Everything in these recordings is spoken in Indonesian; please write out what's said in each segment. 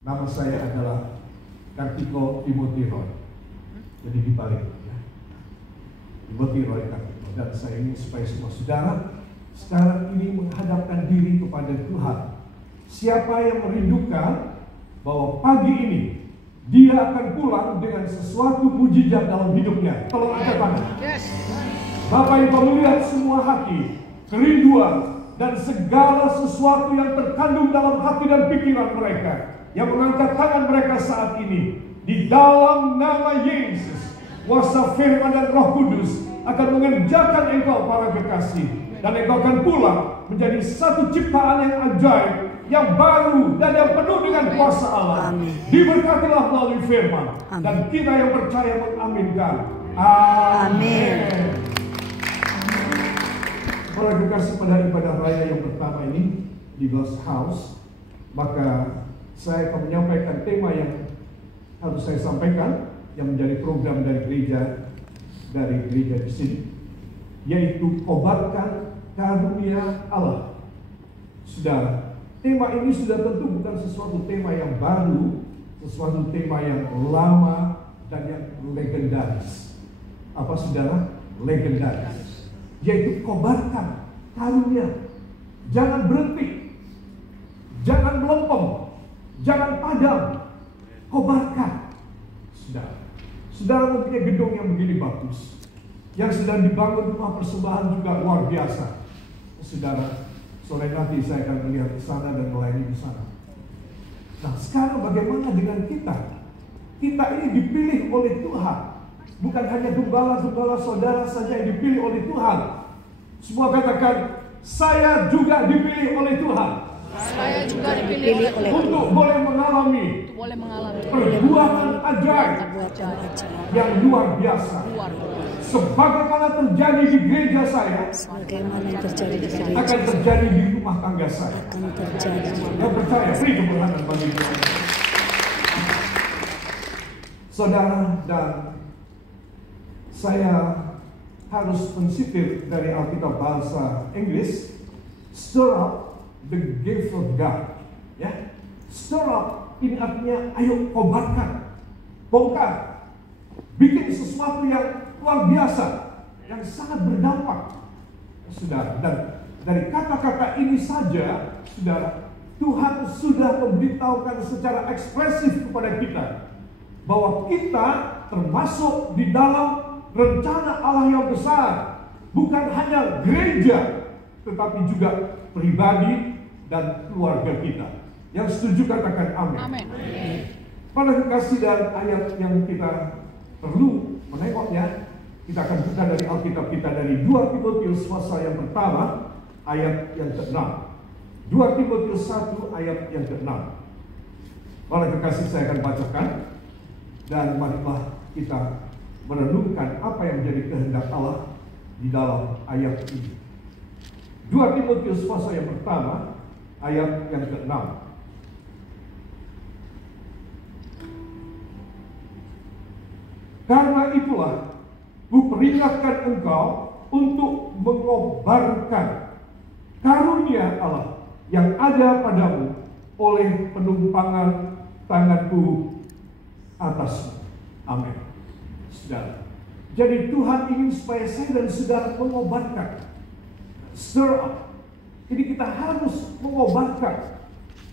Nama saya adalah Kartiko Timothy Roy. Jadi dibalik ya. Timothy Roy Kartiko. Dan saya ingin supaya semua saudara sekarang ini menghadapkan diri kepada Tuhan. Siapa yang merindukan bahwa pagi ini dia akan pulang dengan sesuatu mujizat dalam hidupnya. Tolong angkat tangan. Bapak Ibu melihat semua hati, kerinduan, dan segala sesuatu yang terkandung dalam hati dan pikiran mereka, yang mengangkat tangan mereka saat ini, di dalam nama Yesus, kuasa firman dan Roh Kudus akan mengerjakan engkau para kekasih, dan engkau akan pulang menjadi satu ciptaan yang ajaib, yang baru dan yang penuh dengan kuasa Allah. Diberkatilah melalui firman. Amin. Dan kita yang percaya mengaminkan. Amin. Para kekasih, pada ibadah raya yang pertama ini di Lost House, maka saya akan menyampaikan tema yang harus saya sampaikan, yang menjadi program dari gereja di sini, yaitu kobarkan karunia Allah. Saudara, tema ini sudah tentu bukan sesuatu tema yang baru, sesuatu tema yang lama dan yang legendaris. Apa saudara? Legendaris. Yaitu kobarkan karunia. Jangan berhenti, jangan melempem, jangan padam, kobarkan. Saudara mempunyai gedung yang begini bagus, yang sedang dibangun rumah persembahan juga luar biasa. Saudara, sore nanti saya akan melihat di sana dan melayani di sana. Nah, sekarang bagaimana dengan kita? Kita ini dipilih oleh Tuhan. Bukan hanya gembala-gembala saudara saja yang dipilih oleh Tuhan. Semua katakan, saya juga dipilih oleh Tuhan. Saya juga dipilih oleh Tuhan untuk boleh mengalami perbuatan ajaib yang luar biasa. Sebagaimana terjadi di gereja saya, akan terjadi di rumah tangga saya. Yang percaya, beri keberhasilan bagi Tuhan. Saudara, dan saya harus mensipir dari Alkitab bahasa Inggris, stir up the gift of God. Ya, stir up ini artinya ayo kobarkan, bongkar, bikin sesuatu yang luar biasa, yang sangat berdampak. Saudara, dan dari kata-kata ini saja, saudara, Tuhan sudah memberitahukan secara ekspresif kepada kita bahwa kita termasuk di dalam rencana Allah yang besar. Bukan hanya gereja, tetapi juga pribadi dan keluarga kita. Yang setuju katakan amin. Amin. Pada kekasih dan ayat yang kita perlu menengoknya, kita akan buka dari Alkitab kita dari 2 Timotius pasal yang pertama ayat yang ke-6. 2 Timotius 1 ayat yang ke-6. Para kekasih, saya akan bacakan, dan marilah kita merenungkan apa yang menjadi kehendak Allah di dalam ayat ini. 2 Timotius pasal yang pertama ayat yang ke-6. Karena itulah kuperingatkan engkau untuk mengobarkan karunia Allah yang ada padamu oleh penumpangan tanganku atasmu. Amin. Saudara, jadi Tuhan ingin supaya saya dan saudara mengobarkan, stir up. Jadi kita harus mengobarkan.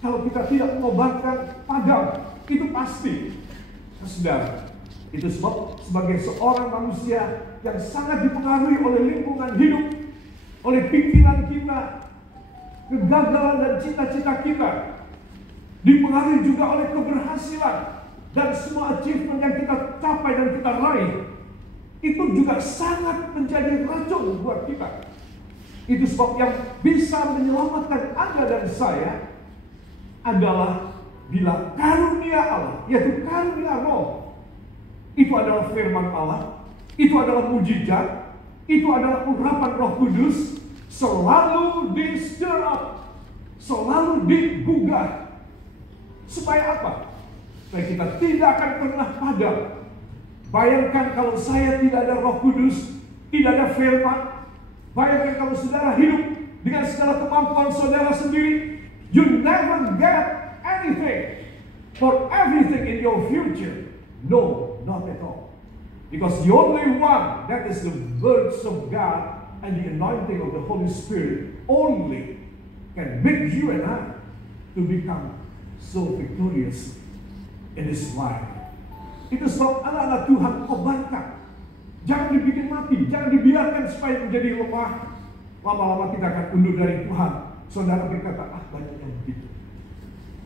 Kalau kita tidak mengobarkan, padam. Itu pasti. Saudara, itu sebab sebagai seorang manusia yang sangat dipengaruhi oleh lingkungan hidup, oleh pikiran kita, kegagalan dan cita-cita kita, dipengaruhi juga oleh keberhasilan dan semua achievement yang kita capai dan kita raih, itu juga sangat menjadi racun buat kita. Itu sebab yang bisa menyelamatkan Anda dan saya adalah bila karunia Allah, yaitu karunia Roh. Itu adalah firman Allah, itu adalah mujizat, itu adalah urapan Roh Kudus, selalu di stir up, selalu digugah. Supaya apa? Supaya kita tidak akan pernah padam. Bayangkan kalau saya tidak ada Roh Kudus, tidak ada firman. Bayangkan kalau saudara hidup dengan segala kemampuan saudara sendiri, you never get anything. for everything in your future. No, not at all. Because the only one, that is the words of God and the anointing of the Holy Spirit, only can make you and I to become so victorious in this life. Itu sebab anak-anak Tuhan kobarkan. Jangan dibikin mati, jangan dibiarkan supaya menjadi lemah. Lama-lama kita akan undur dari Tuhan. Saudara berkata, banyak yang begitu.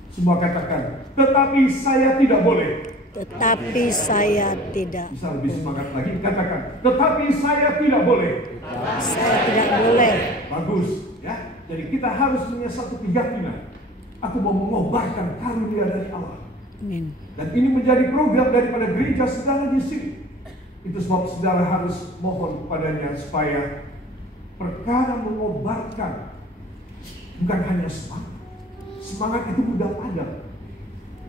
Semua katakan, tetapi saya tidak boleh. Tetapi saya tidak. Bisa lebih semangat lagi, katakan, tetapi saya tidak boleh. Saya tidak boleh. Bagus, ya. Jadi kita harus punya satu keyakinan. Aku mau mengobarkan karunia dari Allah. Amin. Dan ini menjadi program daripada gereja saudara di sini. Itu sebab saudara harus mohon kepadanya supaya perkara mengobarkan bukan hanya semangat. Semangat itu mudah padam.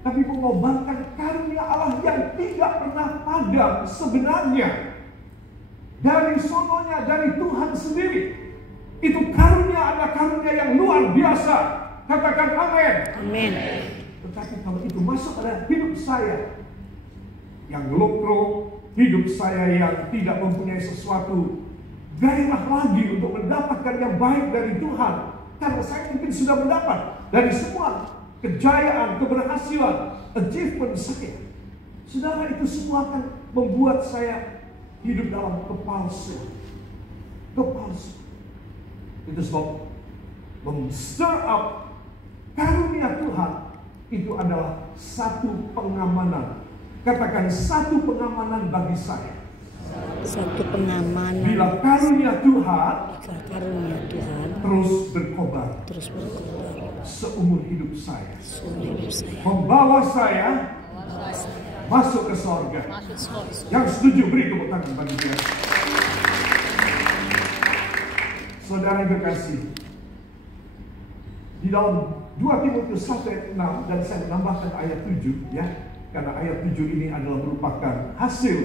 Tapi mengobarkan karunia Allah yang tidak pernah padam sebenarnya. Dari sononya, dari Tuhan sendiri. Itu karunia adalah karunia yang luar biasa. Katakan amin. Amin. Tetapi kalau itu masuk pada hidup saya yang lokro, hidup saya yang tidak mempunyai sesuatu gairah lagi untuk mendapatkan yang baik dari Tuhan. Karena saya mungkin sudah mendapat dari semua kejayaan, keberhasilan, achievement saya. Saudara, itu semua akan membuat saya hidup dalam kepalsuan. Kepalsuan. Itu sebab stir up karunia Tuhan itu adalah satu pengamanan. Katakan, satu pengamanan bagi saya. Satu pengamanan. Bila karunia Tuhan terus berkobar seumur hidup saya, membawa saya masuk ke sorga. Yang setuju beri tepuk tangan bagi dia. Saudara yang terkasih, di dalam 2 Timotius 1 ayat 6, dan saya menambahkan ayat 7, ya, karena ayat 7 ini adalah merupakan hasil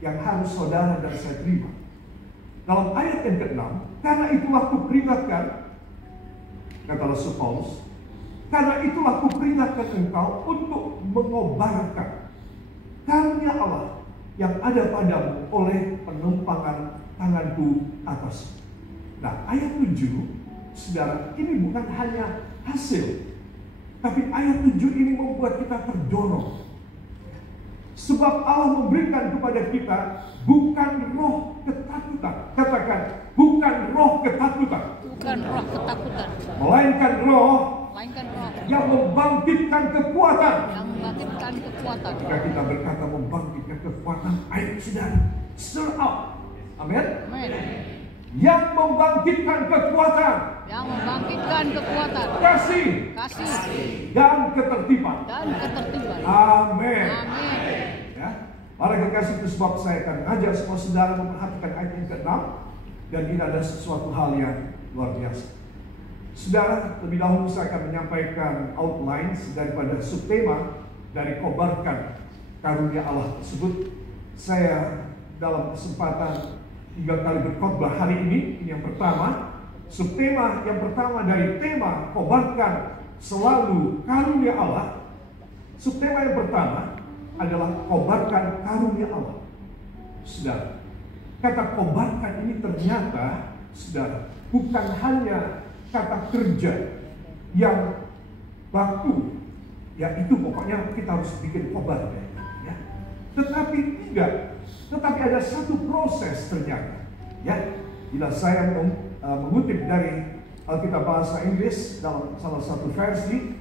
yang harus saudara dan saya terima. Dalam ayat yang ke-6, karena itulah kuperingatkan, kata Rasul Paulus, karena itulah kuperingatkan engkau untuk mengobarkan karunia Allah yang ada padamu oleh penumpangan tanganku atas. Nah, ayat 7, saudara, ini bukan hanya hasil, tapi ayat 7 ini membuat kita terdorong. Sebab Allah memberikan kepada kita bukan roh ketakutan. Katakan, bukan roh ketakutan. Bukan roh ketakutan. Melainkan roh yang membangkitkan kekuatan. Yang membangkitkan kekuatan. Jika kita berkata membangkitkan kekuatan, ayo saudara, stir up. Amin. Amin. Yang membangkitkan kekuatan. Yang membangkitkan kekuatan. Kasih. Dan ketertiban. Amin. Amin. Ya, para kekasih, itu sebab saya akan mengajak semua saudara memperhatikan ayat yang ke-6, dan ini adalah sesuatu hal yang luar biasa. Saudara, lebih dahulu saya akan menyampaikan outlines daripada subtema dari kobarkan karunia Allah tersebut. Saya dalam kesempatan 3 kali berkhotbah hari ini yang pertama, subtema yang pertama dari tema kobarkan selalu karunia Allah. Subtema yang pertama adalah kobarkan karunia Allah. Saudara, kata kobarkan ini ternyata, saudara, bukan hanya kata kerja yang baku, ya itu pokoknya kita harus bikin kobar, ya. Tetapi tidak. Tetapi ada satu proses ternyata, ya. Bila saya mengutip dari Alkitab bahasa Inggris dalam salah satu versi,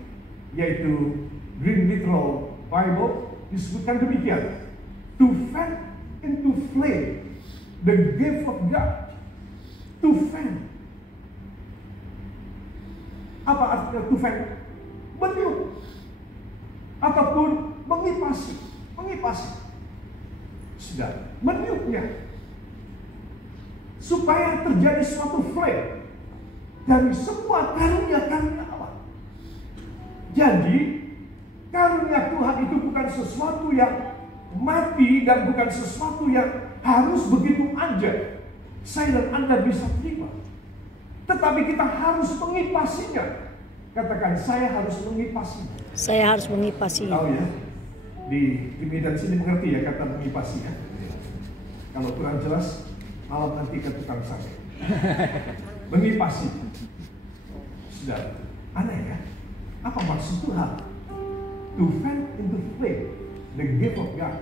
yaitu Green Literal Bible, disebutkan demikian: to fan into flame the gift of God. To fan. Apa artinya to fan? Meniup ataupun mengipasi. Sudah, meniupnya supaya terjadi suatu flame dari semua karunia Allah. Jadi karunia Tuhan itu bukan sesuatu yang mati dan bukan sesuatu yang harus begitu aja saya dan Anda bisa terima. Tetapi kita harus mengipasinya Katakan, saya harus mengipasi. Saya harus mengipasi. Tahu ya? Di Medan sini mengerti ya kata mengipasi ya. Kalau kurang jelas, malam nanti ke tukang sate. Mengipasi. Sudah, aneh ya? Apa maksud Tuhan? To fan into flame the gift of God.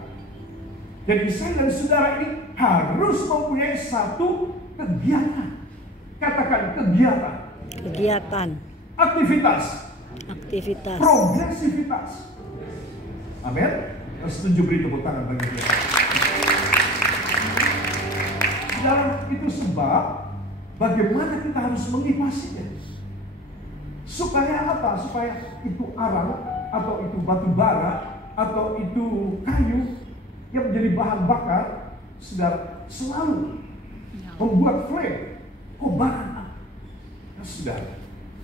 Jadi saya dan saudara ini harus mempunyai satu kegiatan. Katakan kegiatan. Kegiatan. Aktivitas. Progresivitas. Amin. Setuju, beri tepuk tangan bagi dia. Saudara, itu sebab bagaimana kita harus mengipasinya. Supaya apa? Supaya itu arang, atau itu batu bara, atau itu kayu yang menjadi bahan bakar, saudara, selalu membuat flame, kobaran. Saudara,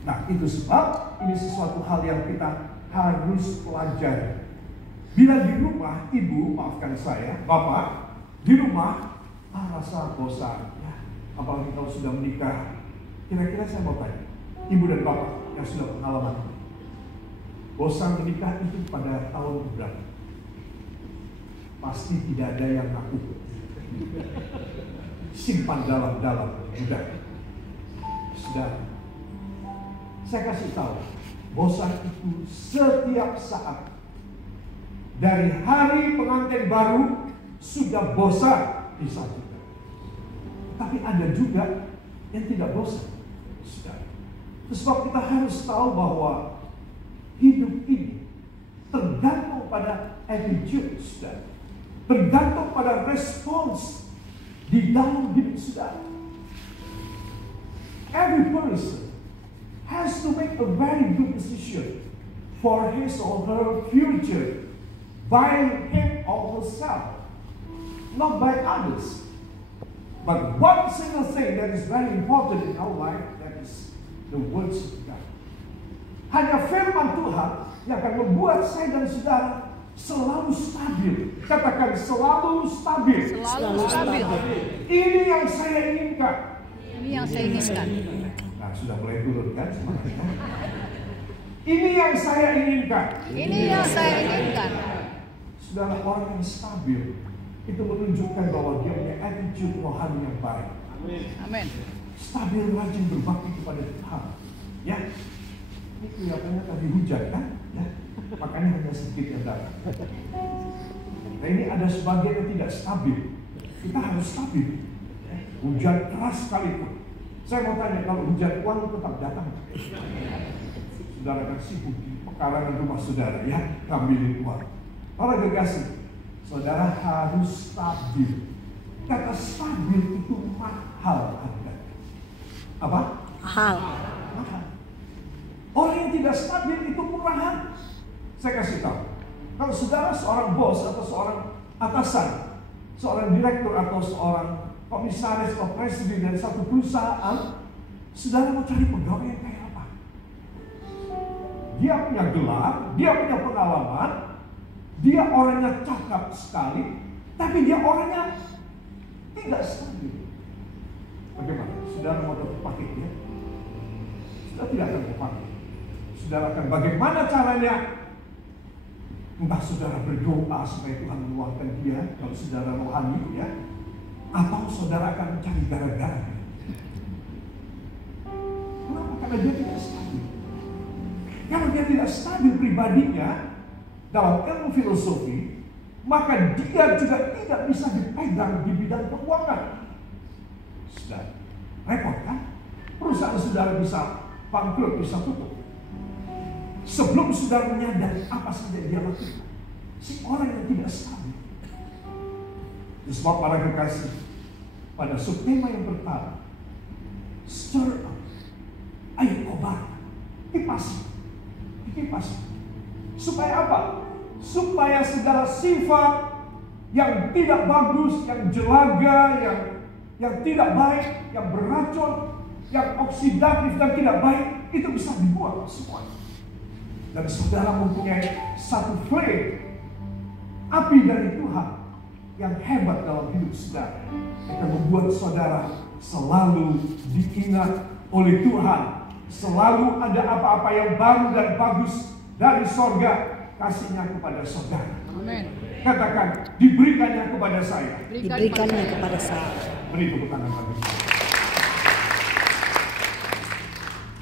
nah itu sebab ini sesuatu hal yang kita harus pelajari. Bila di rumah, ibu, maafkan saya, bapak, di rumah rasa bosan, ya. Apalagi kalau sudah menikah. Kira-kira saya mau tanya, ibu dan bapak yang sudah pengalaman, bosan menikah itu pada tahun berapa? Pasti tidak ada yang ngaku. Simpan dalam-dalam, udah. Sudah. Saya kasih tahu, bosan itu setiap saat. Dari hari pengantin baru sudah bosan disajikan. Tapi ada juga yang tidak bosan. Sudah. Sebab kita harus tahu bahwa hidup ini tergantung pada attitude, sudah. Tergantung pada respons di dalam diri saudara. Every person has to make a very good decision for his or her future by him or herself, not by others. But one single thing that is very important in our life, that is the words of God. Hanya firman Tuhan yang akan membuat saya dan saudara selalu stabil. Katakan selalu stabil. Selalu stabil. Ini yang saya inginkan. Ini yang saya inginkan. Nah, sudah mulai turun kan semangatnya. Ini yang saya inginkan. Ini yang saya inginkan. Saudara, orang yang stabil itu menunjukkan bahwa dia punya attitude rohani yang baik. Amin. Stabil, rajin berbakti kepada Tuhan. Ya, ini kelihatannya tadi hujan kan? Ya, makanya hanya sedikit yang datang. Nah, ini ada sebagian yang tidak stabil. Kita harus stabil. Hujan keras sekalipun. Saya mau tanya, kalau hujan uang tetap datang? Saudara kan sibuk di pekarangan rumah saudara ya, ngambilin uang. Para kekasih, saudara harus stabil. Kata stabil itu mahal harganya. Apa? Mahal. Mahal. Orang yang tidak stabil itu murahan. Saya kasih tahu. Kalau saudara seorang bos atau seorang atasan, seorang direktur atau seorang komisaris atau presiden dari satu perusahaan, saudara mau cari pegawai yang kayak apa? Dia punya gelar, dia punya pengalaman, dia orangnya cakap sekali, tapi dia orangnya tidak stabil. Bagaimana? Saudara mau dapat paketnya? Saudara tidak akan berpakai. Saudara akan bagaimana caranya? Entah saudara berdoa supaya Tuhan meluangkan dia, kalau saudara rohani ya, atau saudara akan mencari gara-gara. Kenapa? Karena dia tidak stabil. Kalau dia tidak stabil pribadinya dalam ilmu filosofi, maka dia juga tidak bisa dipegang di bidang keuangan. Sudah repot kan? Perusahaan saudara bisa bangkrut, bisa tutup. Sebelum saudara menyadari apa saja dia lakukan, si orang yang tidak stabil. Sebab para kekasih, pada subtema yang pertama, stir up, air kobar, kipasi. Supaya apa? Supaya segala sifat yang tidak bagus, yang jelaga, yang tidak baik, yang beracun, yang oksidatif dan tidak baik, itu bisa dibuang semua. Dan saudara mempunyai satu flame, api dari Tuhan yang hebat dalam hidup saudara, yang membuat saudara selalu diingat oleh Tuhan selalu ada apa-apa yang baru dan bagus dari sorga, kasihnya kepada saudara. Amin. Katakan, diberikannya kepada saya. Diberikannya kepada saya. Beri tepuk tangan bagi saya.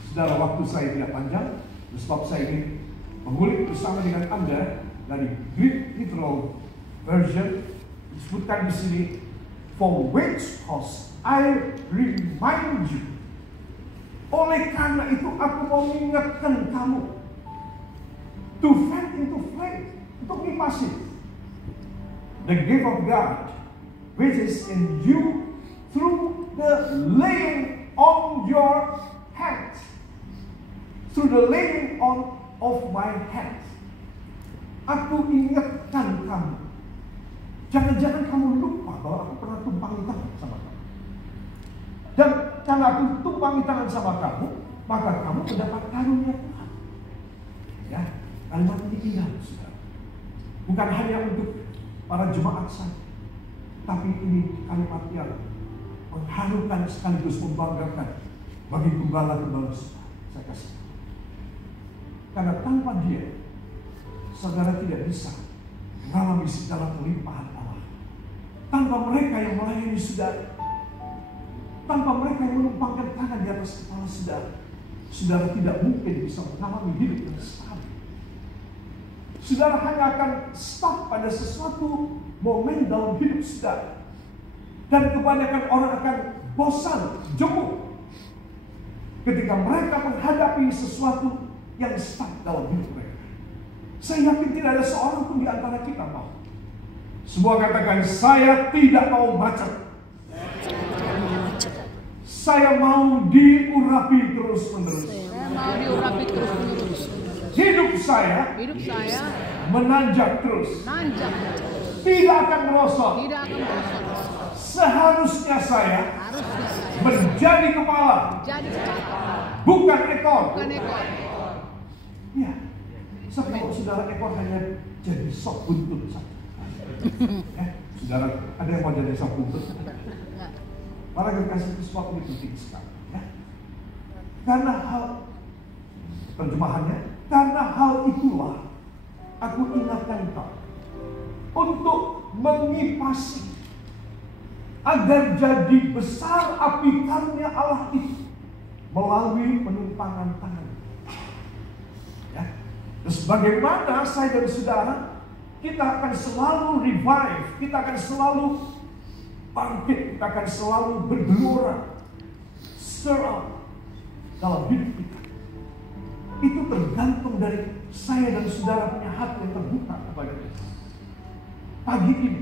Saudara, waktu saya tidak panjang, sebab saya ingin mengulik bersama dengan Anda dari Greek Literal Version. Disebutkan di sini, for which cause I remind you. Oleh karena itu aku mau mengingatkan kamu. To fan into flame, untuk ngipasi. The gift of God, which is in you through the laying on your hands. Through the laying on of my hands. Aku ingatkan kamu. Jangan-jangan kamu lupa bahwa aku pernah tumpangi tangan sama kamu. Dan karena aku tumpangi tangan sama kamu, maka kamu mendapat karunia Tuhan. Ya, kalimat ini indah, saudara. Bukan hanya untuk para jemaat saja, tapi ini kalimat yang mengharukan sekaligus membanggakan bagi gembala-gembala saya kasih. Karena tanpa dia, saudara tidak bisa mengalami segala kelimpahan Allah. Tanpa mereka yang melayani saudara, tanpa mereka yang menumpangkan tangan di atas kepala saudara, saudara tidak mungkin bisa mengalami hidup yang stabil. Saudara hanya akan stuck pada sesuatu momen dalam hidup saudara. Dan kebanyakan orang akan bosan, jemu ketika mereka menghadapi sesuatu yang stuck dalam hidup mereka. Saya yakin tidak ada seorang pun di antara kita mau. Semua katakan, saya tidak mau macet. Saya mau diurapi terus-menerus. Saya mau diurapi terus-menerus. Hidup saya menanjak terus. Tidak akan merosot. Seharusnya saya menjadi kepala, bukan ekor. Ya, sebab saudara ekor hanya jadi sop buntut saja. Ya, saudara, ada yang mau jadi sop buntut? Para kekasih sebab ini penting sekali. Ya. Karena hal terjemahannya, karena hal itulah aku ingatkan kau untuk mengipasi agar jadi besar api karunia Allah itu melalui penumpangan tangan. Ya. Terus bagaimana saya dan saudara, kita akan selalu revive, kita akan selalu bangkit, kita akan selalu bergelora, stir up dalam hidup kita. Itu tergantung dari saya dan saudara punya hati yang terbuka kepada kita. Pagi ini,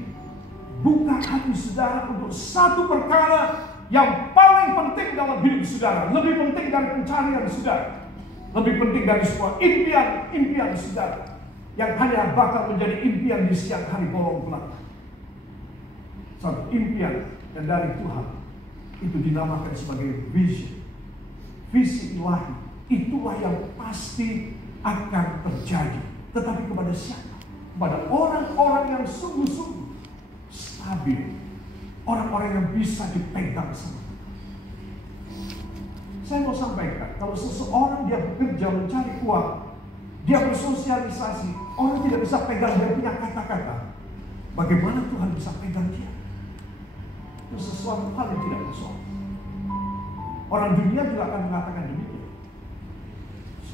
buka hati saudara untuk satu perkara yang paling penting dalam hidup saudara. Lebih penting dari pencarian saudara. Lebih penting dari semua impian saudara. Yang hanya bakal menjadi impian di siang hari bolong belakang. Satu impian yang dari Tuhan itu dinamakan sebagai vision. Visi ilahi. Itulah yang pasti akan terjadi. Tetapi kepada siapa? Kepada orang-orang yang sungguh-sungguh stabil. Orang-orang yang bisa dipegang sama Tuhan. Saya mau sampaikan, kalau seseorang dia bekerja mencari uang, dia bersosialisasi, orang tidak bisa pegang dia punya kata-kata. Bagaimana Tuhan bisa pegang dia? Itu sesuatu hal yang tidak masuk. Orang dunia juga akan mengatakan demikian.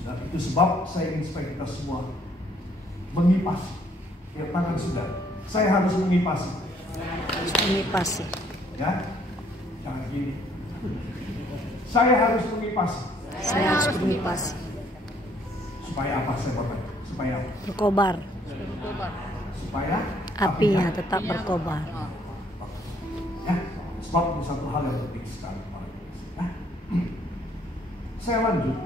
Dan itu sebab saya ingin supaya kita semua mengipasi. Ya, tangan saudara, saya harus mengipasi. Mengipasi. Ya, jangan gini. Saya harus mengipasi. Saya harus mengipasi. Supaya apa saya berkata? Supaya apa? Berkobar. Supaya apinya tetap berkobar. Ya, sebab itu satu hal yang penting sekali. Ya. Saya lanjut.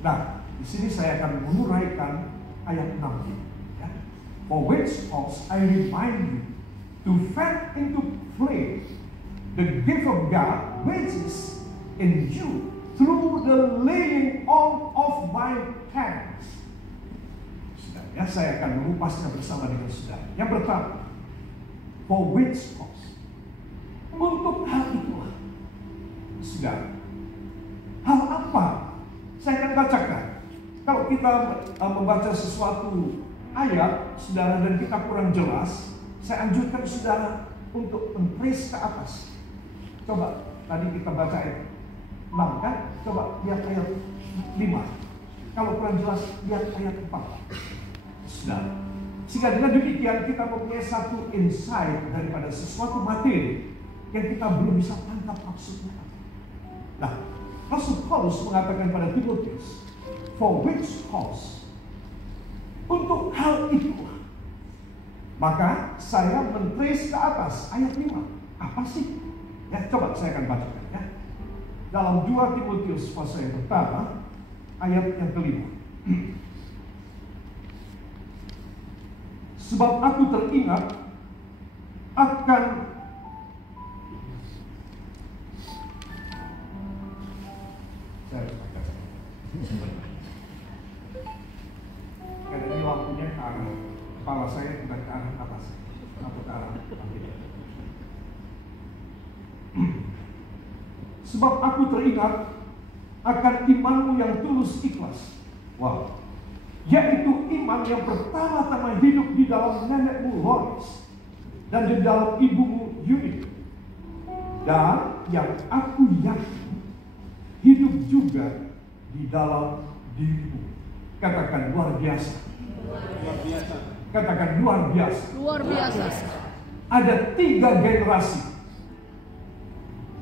Nah, di sini saya akan menguraikan ayat 6. Ya. For which cause I remind you to fan into flame the gift of God which is in you through the laying on of my hands. Ya, saya akan mengupasnya bersama dengan saudara. Yang pertama, for which cause, untuk hal itulah, saudara. Hal apa apa? Saya akan bacakan. Kalau kita membaca sesuatu ayat, saudara, dan kita kurang jelas, saya anjurkan saudara untuk trace ke atas. Coba, tadi kita baca ayat 6 kan? Coba lihat ayat 5. Kalau kurang jelas, lihat ayat 4. Saudara. Sehingga dengan demikian kita mempunyai satu insight daripada sesuatu materi yang kita belum bisa tangkap maksudnya. Nah, Rasul Paulus mengatakan pada Timotius, for which cause? Untuk hal itu. Maka saya men-trace ke atas ayat 5. Apa sih? Ya, coba saya akan bacakan ya. Dalam 2 Timotius pasal yang pertama, ayat yang kelima. Sebab aku teringat akan karena ini lampunya ke arah kepala saya, bukan ke arah atas atau ke arah sebab aku teringat akan imanmu yang tulus ikhlas. Wow. Yaitu iman yang pertama-tama hidup di dalam nenekmu Lois dan di dalam ibumu Eunice, dan yang aku yakin hidup juga di dalam dirimu. Katakan luar biasa. Luar biasa. Katakan luar biasa. Luar biasa. Ada 3 generasi.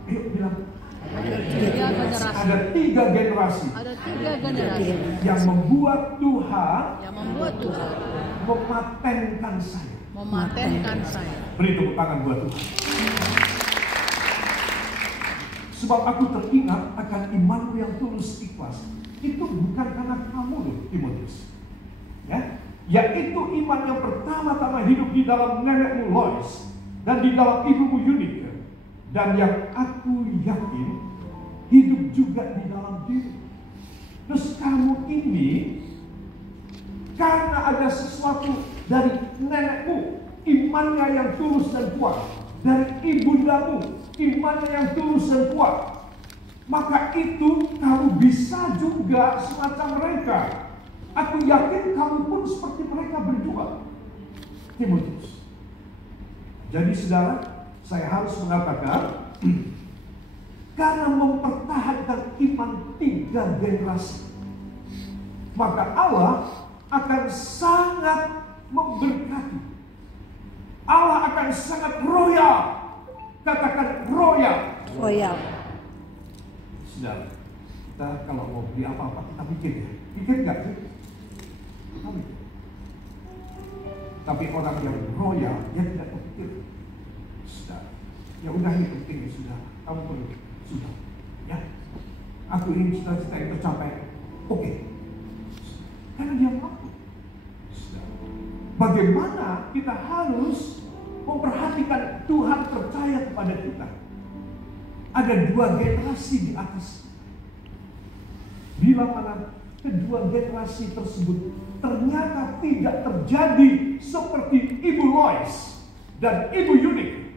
Ayo bilang. Ada 3 generasi. Ada 3 generasi yang membuat Tuhan mematenkan saya. Mematenkan saya. Beri tepuk tangan buat Tuhan. Sebab aku teringat akan imanmu yang tulus ikhlas. Itu bukan karena kamu loh, Timotius. Ya, yaitu iman yang pertama-tama hidup di dalam nenekmu Lois dan di dalam ibumu Eunice, dan yang aku yakin hidup juga di dalam diri. Terus kamu ini karena ada sesuatu dari nenekmu, imannya yang tulus dan kuat, dari ibundamu, imannya yang tulus dan kuat, maka itu kamu bisa juga semacam mereka. Aku yakin kamu pun seperti mereka berdua, Timotius. Jadi saudara, saya harus mengatakan, karena mempertahankan iman 3 generasi, maka Allah akan sangat memberkati. Allah akan sangat royal. Katakan royal. Royal. Saudara, kita kalau mau beli apa-apa kita pikir ya. Pikir nggak sih? Kita pikir. Tapi orang yang royal, dia tidak berpikir. Saudara, ya udah ini penting ya sudah. Kamu perlu sudah. Ya, aku ingin cita-cita yang tercapai. Oke. Karena dia mampu. Bagaimana kita harus memperhatikan Tuhan percaya kepada kita. Ada 2 generasi di atas. Bila mana kedua generasi tersebut ternyata tidak terjadi seperti Ibu Lois dan Ibu Eunice,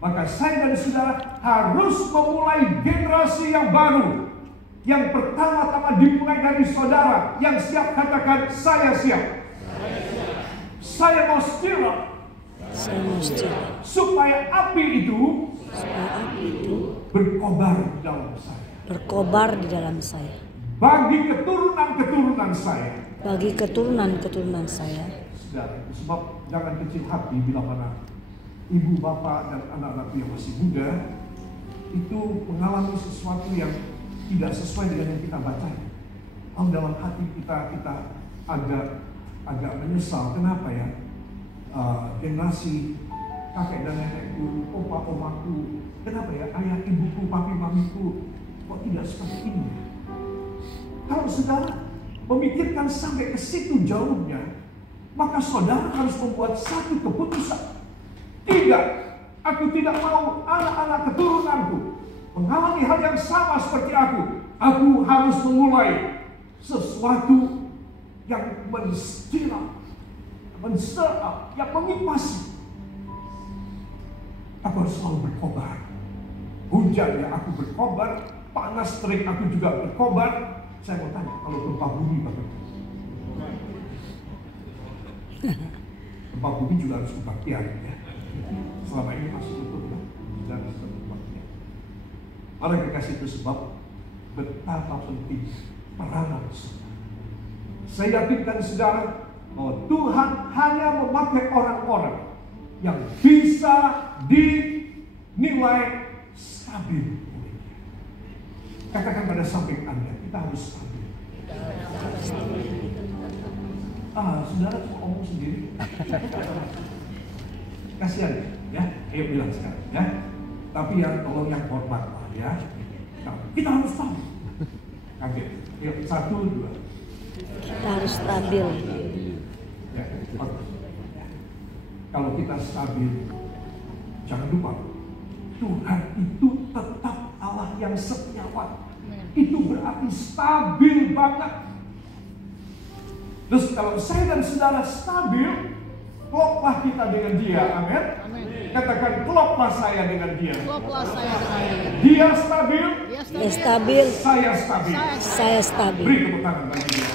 maka saya dan saudara harus memulai generasi yang baru. Yang pertama-tama dimulai dari saudara yang siap. Katakan, saya siap. Saya mau stir up. Supaya api itu berkobar di dalam saya. Berkobar di dalam saya. Bagi keturunan-keturunan saya. Bagi keturunan-keturunan saya. Saudara, sebab jangan kecil hati bila mana ibu, bapak, dan anak-anak yang masih muda itu mengalami sesuatu yang tidak sesuai dengan yang kita baca. Dalam hati kita agak menyesal. Kenapa ya? Generasi kakek dan nenekku, opa omaku, kenapa ya ayah ibuku, papi mamiku kok tidak seperti ini? Kalau saudara memikirkan sampai ke situ jauhnya, maka saudara harus membuat satu keputusan. Tidak, aku tidak mau anak-anak keturunanku mengalami hal yang sama seperti aku. Aku harus memulai sesuatu yang men-stir up, yang mengipasi. Aku harus selalu berkobar. Hujan ya aku berkobar, panas terik, aku juga berkobar. Saya mau tanya, kalau gempa bumi bagaimana? Gempa bumi juga harus kebaktian ya. Selama ini masih utuh ya, dan kebaktian. Para kekasih, itu sebab betapa penting peranan saudara. Saya yakinkan saudara bahwa Tuhan hanya memakai orang-orang yang bisa dinilai stabil. Katakan pada samping Anda, kita harus stabil. Saudara cuma ngomong sendiri. Kasihan ya, ayo bilang sekarang ya. Tapi yang tolong yang hormat ya. Nah, kita harus stabil. Oke, yuk 1, 2. Kita harus stabil. Ya, kalau kita stabil, jangan lupa Tuhan itu tetap Allah yang setiawan. Itu berarti stabil banget. Terus kalau saya dan saudara stabil, kloplah kita dengan Dia. Amin. Katakan, kloplah saya dengan Dia. Kloplah saya dengan Dia. Dia stabil. Dia Dia stabil. Saya stabil. Saya stabil. Beri tepuk tangan bagi Dia.